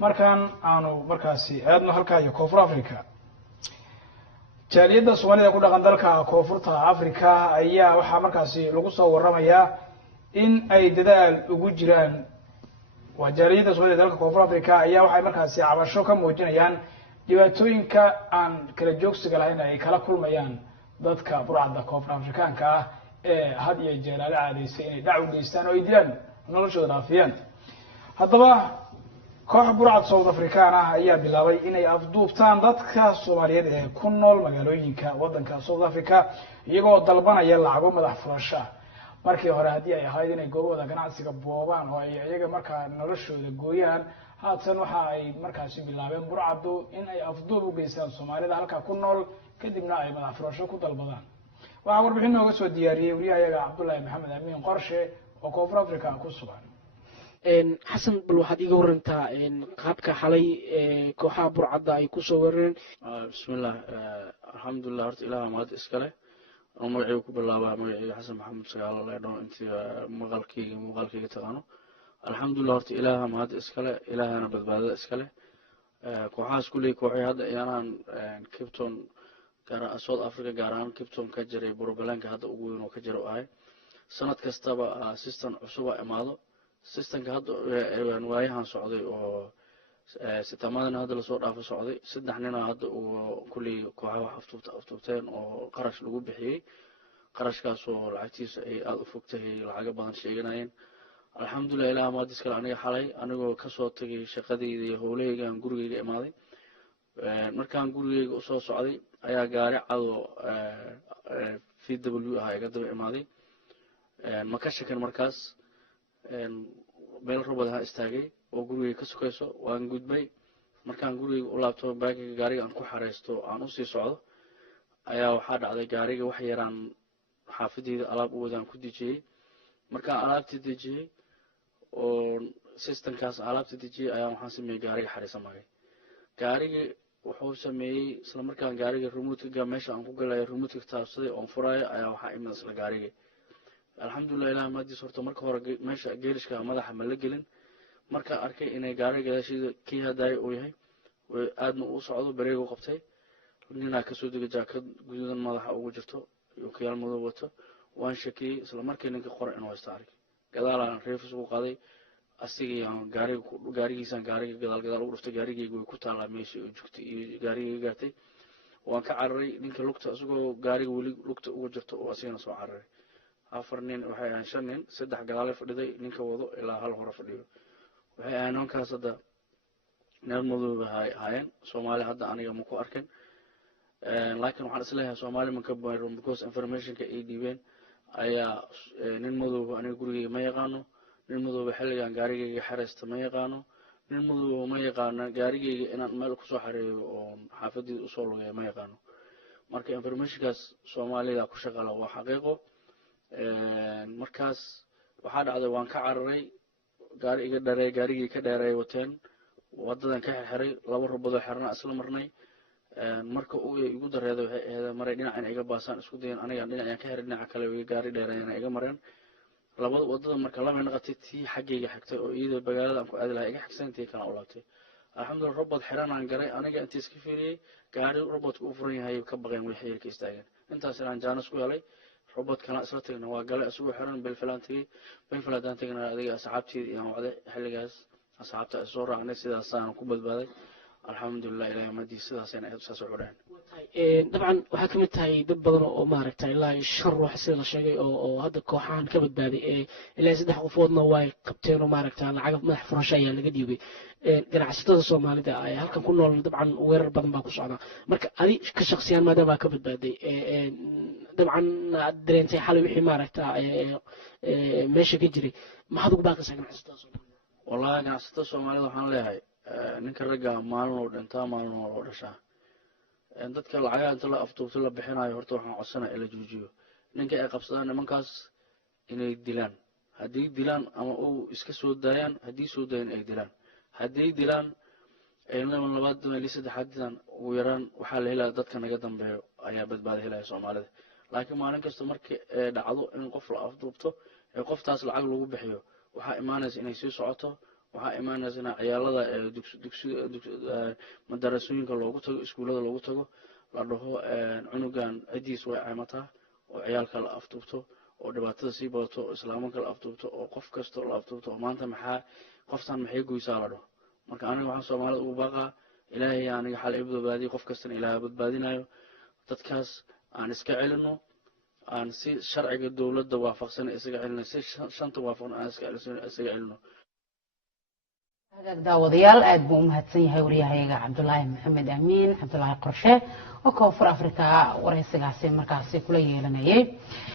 markaan aanu markaasi aadno halkaa iyo koonfur africa jaaliyadda soomaalida ku dhaqan dalka koonfurta africa ayaa waxaa markaasi lagu soo waramayaa in ay dadaal ugu jiraan waa jaaliyadda soomaalida dalka koonfur africa ayaa waxay markaasi cabasho ka muujinayaan dhibaatooyinka aan kala joogsiga lahayn ay kala kulmayaan dadka burcadda koonfur afrikaanka ah ee had iyo jeer ala caadaysay inay dhac u geystaan oo ay dilaan noloshooda dhaafiyaan haddaba koox burcad South African ah ayaa bilaabay inay afduubtaan dadka Soomaaliyeed ee ku nool magaalooyinka wadanka South Africa iyagoo dalbanaya lacago madax furasho markii hore hadii ay ahayd inay goobada ganacsiga boobaan oo ay iyaga markaa noloshooda gooyaan haatan waxa ay markaasi bilaabeen burcadu in ay afduub u geystaan Soomaalida halka ku nool kadibna ay madax furasho ku dalbadaan waxa warbixin nooga soo diyaariyay wariyaha Cabdullaahi Maxamed Amiin Qorshe oo koonfur Africa ku sugan حسن بالواحد يقول أنت قابك حلي كوحة برعدة يكوسو ورين بسم الله الحمد لله رت إله ما تسكله ومرعيك بالله ومرعي حسن محمد سجال الله يدعو أنت مغالكي تغانو الحمد لله رت إله ما تسكله إله أنا بدبادة اسكله كوحة سكولي كوحي هذا يعني كيبتون كارا سود أفريقيا كاران كيبتون كجري بروبلان كهذا أقولون وكجروا هاي سنة كستبا سيستم عصوبة إماله سيستم كهذا وايهان سعودي و ستماننا هذا الصوت عارف سعودي سدحنا هذا وكل كوعة حفتوتين وقرش لجوب بحي قرش كاسو العتيس أي أفكته العجب عن شيئين الحمد لله إلى ما ديسك عني حالي أنا كسوت تجي شقدي هولي كان جوري ماضي مركان جوري أصلا سعودي أيا جاري على في دبليو هاي قدر ماضي ما كش كان مركز meel robadaha istaagay oo guriga ka sokayso waan gudbay markaan guriga u laabto baagiga gaariga aan ku xareysto aan u sii socdo ayaa waxa dhacday gaariga wax yaraan xaafadeeda alaab u wadaan ku dijiyay markaan alaabtii dijiyay oo systemkaas alaabtii dijiyay ayaa waxaan sameeyay gaariga xariisamay gaariga wuxuu sameeyay isla markaan gaariga remote-ga meesha aan ku galay remote-ga taabsaday oo furayo ayaa waxa imid isla gaariga الحمد لله إله ما دي صورته مركه هو ماشى جيرش كمدح ملقلن مركه أركي إن جاري جالس كي هذا وياه وآدم وصعده بريء وقبته لنا كسود جاكد جدًا مدح وجرته وكيال الموضوعته وان شكي سلام مركه إنك قرأ إنه يستعرك قال على ريف سوق هذا أستيجي يعني جاري إنسان جاري قال ورفت جاري يقول كتر على ماشي وجكت جاري جاتي وان كعرّي إنك لقطة سوق جاري ولي لقطة وجرته وأسينا سو عرّي أفرنين وحيان شنين سدح قلالي فردي نينك وضو إلى هالغرة فرديو وحيان هون كاسدا نرمضو هايين سومالي هدا أنا يومكو أركن لكن وحان أسليها سومالي مكبيرون because information كأي ديبين أيا نرمضو أنا يقولي ما يقانو نرمضو بحلقان قاريجي حرست ما يقانو نرمضو ما يقانو قاريجي إنا مالكو سوحري وحافظي أصولو ما يقانو marka informationkaas Soomaaliya ku shaqala waa xaqiiqo markaas waxa dhacday waan ka cararay gaari iga dharay gaarigii ka dheeray wateen wadadan ka xiray laba rubado xirna isla marnay marka uu igu dareeday waxay ahayd maray dhinacan iga baasaan isku dayan aniga dhinacan ka xiray dhinaca kale way gaari dheerayna iga mareen labada wadada marka lama naqatay tii xaggayga xigtay oo iyada bagaalada aan ku aadi lahaa iga xigsantii kana u laabtay alxamdulillah robot xiran aan garay aniga intii iska fiiriyay gaari robot ku furan yahay ka baqeen way xiriirka istaageen intaas aan jaanas ku helay robot kana isla tagna waa galay asugu xiran bil filantii tagna adiga asxaabtii iyo wada xilligaas asxaabta soo raacnay sidaas aan ku badbaaday alxamdulillah ilaahay ma di sidaas aan aad soo xureen طبعا waxaa kamid tahay dad badan oo maaragtay ilaa shar wax sida la sheegay oo hadda kooxahan ka badbaaday ilaa saddex qofoodna way qabteen oo maaragtay lacag madax furasho ayaa laga dhiibay ganacsatada Soomaalida ay halkan ku nool dabcan weerar badan baa ku socda marka adi ka shakhsiyaan maadaama ka badbaaday dabcan dareentay xal wixii maaragtay meesha ka jiray maxaad ugu baaqaysaa ganacsatada Soomaalida wallahi ganacsatada Soomaalida waxaan leeyahay ninka ragga maalin oo dhintaa maalin oo dhashaa dadka lacagaha inta la afduubto la bixinayo horta waxaan codsanaa in la joojiyo ninka ay qabsadaan nimankaas inay dilaan haddii dilaan ama uu iska soo daayaan haddii soo daayaan ay dilaan haddii dilaan labaad iyo saddexaad dilaan ugu yaraan waxaa la helaa dadka naga dambeeyo ayaa badbaado helaya Soomaalida laakiin maalin kasta markii dhacdo in qof la afduubto ee qoftaas lacag lagu bixiyo waxaa imaanaysa inay sii socoto waxaa imaanaysa ciyaalada madarasooyinka loogu tago iskuullada loogu tago la dhaho cunugan cidiis way caymataa oo ciyaalka la afduubto oo dhibaatada sii badato oo islaamanka la afduubto oo qof kasta la afduubto oo maanta qoftan maxay goysaa la dhaho marka aniga waxaan Soomaalida ugu baaqaa ilaahay aniga xal ay badbaadiyo qof kasta ilaahay badbaadinayo dadkaas aan iska celino aan si sharciga dawladda waafaqsan isaga celino si shanta waafaqsan aan iska celino daawadayaal aad buu u mahadsan yahay wariyahayaga Cabdullaahi Maxamed Amiin Cabdullaahi Qorshe oo Koonfur Afrika waraysigaasi markaasi kula yeelanayay